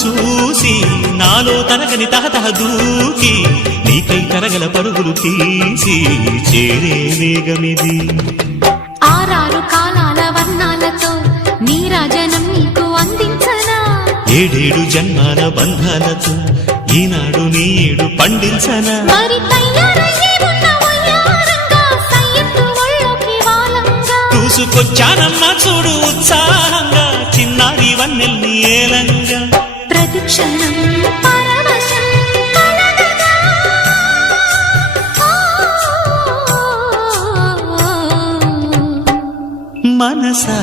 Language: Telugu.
చూసి నాలో తరగని తహతహ దూకి నీకై తరగల పరుగులు తీసి చేరే వేగమిది. ఆరారు కాలాల వర్ణాలతో నీరాజనం నీకు అందించనా, ఏడేడు జన్మాల బంధాలతో ఈనాడు నీడు పండించనా. మరి తయారయ్యే ఉన్న వయ్యారంగా సయ్యత్తు ఒళ్ళోకి వాలంగా చూసుకొచ్చానమ్మా చూడు ఉత్సాహంగా చిన్నారి వన్నెల్ని ఏలంగా. ప్రతిక్షణం పరవశం కలగగా మనసా